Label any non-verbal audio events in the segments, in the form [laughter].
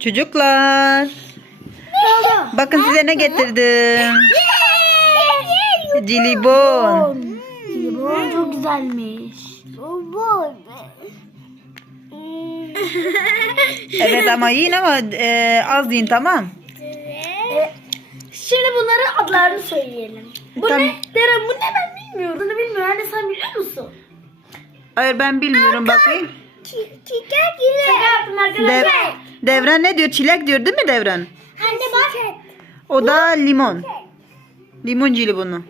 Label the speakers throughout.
Speaker 1: Çocuklar. Bakın size ne getirdim. Cilibon.
Speaker 2: Bu çok güzelmiş.
Speaker 1: Evet ama yiyin ama e, az yiyin tamam.
Speaker 2: Şimdi bunların adlarını söyleyelim. Bu
Speaker 1: Tamam.
Speaker 2: ne? Deren bu ne ben bilmiyorum. Bunu bilmiyorum. Anne sen biliyor musun?
Speaker 1: Hayır ben bilmiyorum bakayım.
Speaker 2: Yaptım arkadaşlar.
Speaker 1: Dev, Devran ne diyor? Çilek diyor değil mi Devran?
Speaker 2: Anne bak.
Speaker 1: O da limon. Limon cilibonu.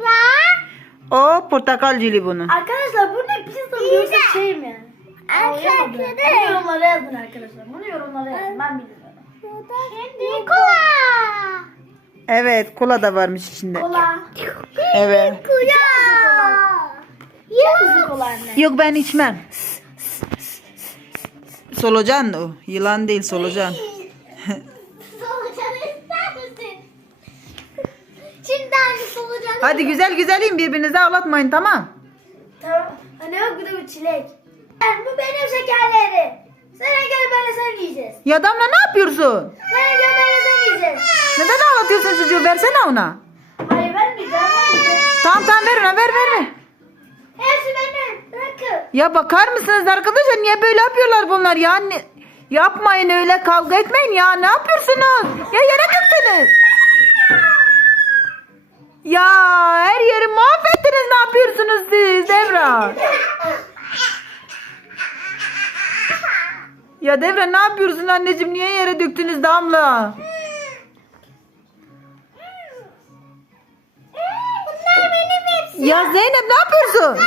Speaker 1: O portakal cilibonu.
Speaker 2: Arkadaşlar bu ne pizza mı yoksa şey mi? Anlayamadım. Bunu yorumlara yazın arkadaşlar. Bunu yorumlara yazın. Ben bilmiyorum. Şimdi kola.
Speaker 1: Evet kola da varmış içinde.
Speaker 2: Kola.
Speaker 1: Evet.
Speaker 2: Kola. Anne.
Speaker 1: Yok ben içmem. Solucan o. Yılan değil solucan. [laughs]
Speaker 2: Solucanı ister misin? Şimdi anne solucanı.
Speaker 1: Hadi güzel güzel yiyin birbirinizi ağlatmayın tamam.
Speaker 2: Tamam. Anne bak bu da bir çilek. Bu benim şekerlerim. Sen gel böyle sen yiyeceğiz.
Speaker 1: Ya Damla ne yapıyorsun?
Speaker 2: Sen gel böyle sen yiyeceğiz.
Speaker 1: Neden ağlatıyorsun çocuğu? Versene ona.
Speaker 2: Hayır vermeyeceğim. vermeyeceğim.
Speaker 1: Tamam tamam ver ona ver ver ver.
Speaker 2: Hepsi benim. Bırakın.
Speaker 1: Ya bakar mısınız arkadaşlar niye böyle yapıyorlar bunlar ya? Ne- yapmayın öyle kavga etmeyin ya. Ne yapıyorsunuz? Ya yere döktünüz. Ya her yeri mahvettiniz ne yapıyorsunuz siz Devra? Ya Devra ne yapıyorsun anneciğim? Niye yere döktünüz Damla? Ya Zeynep ne yapıyorsun?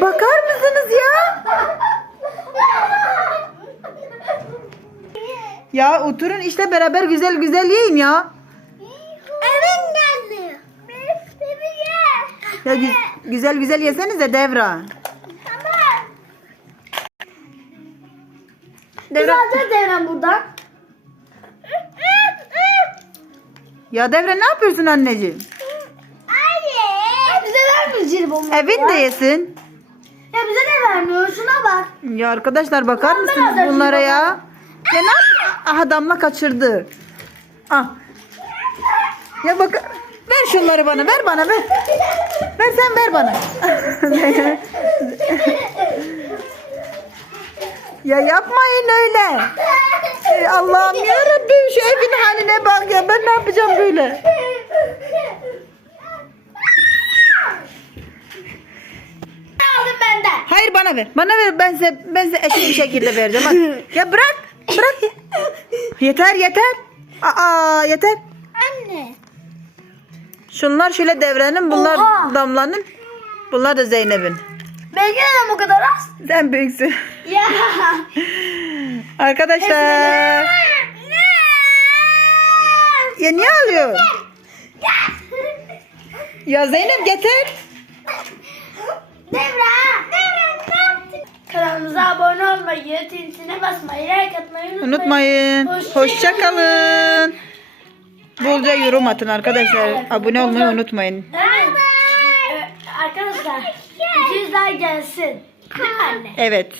Speaker 1: Bakar mısınız ya? Ya oturun işte beraber güzel güzel yiyin ya.
Speaker 2: Evin geldi.
Speaker 1: Ya gü- güzel güzel yesenize Devra.
Speaker 2: Tamam.
Speaker 1: Devra.
Speaker 2: Biz alacağız Devran buradan.
Speaker 1: Ya Devra ne yapıyorsun anneciğim?
Speaker 2: Anne. Bize vermiyor jelibonu.
Speaker 1: Evin de yesin.
Speaker 2: Ya bize de vermiyor. Şuna bak.
Speaker 1: Ya arkadaşlar bakar
Speaker 2: Ben
Speaker 1: mısınız
Speaker 2: biraz
Speaker 1: bunlara ya? Ya ne yap- Aha damla kaçırdı. Ah. Ya bak ver şunları bana ver bana ver. Ver sen ver bana. [laughs] ya yapmayın öyle. Ey Allah'ım ya Rabbim şu evin haline bak ya ben ne yapacağım böyle?
Speaker 2: Ne aldın benden?
Speaker 1: Hayır bana ver. Bana ver ben size ben size eşit bir şekilde vereceğim. Hadi. [laughs] Ya bırak. Bırak. Yeter yeter. Aa yeter.
Speaker 2: Anne.
Speaker 1: Şunlar şöyle devrenin, bunlar
Speaker 2: Oha.
Speaker 1: Damla'nın, bunlar da Zeynep'in.
Speaker 2: Belki de bu kadar az.
Speaker 1: Sen büyüksün.
Speaker 2: Ya.
Speaker 1: Arkadaşlar. Ya niye ağlıyor? Ya Zeynep getir.
Speaker 2: Devra. Kanalımıza abone olmayı, tintine basmayı, like atmayı unutmayın.
Speaker 1: Unutmayın.
Speaker 2: Hoşça
Speaker 1: Hoşça kalın. Bolca yorum atın arkadaşlar.
Speaker 2: Evet.
Speaker 1: Abone olmayı unutmayın.
Speaker 2: Evet. Ee, Arkadaşlar 200 like gelsin. Değil mi anne?
Speaker 1: Evet.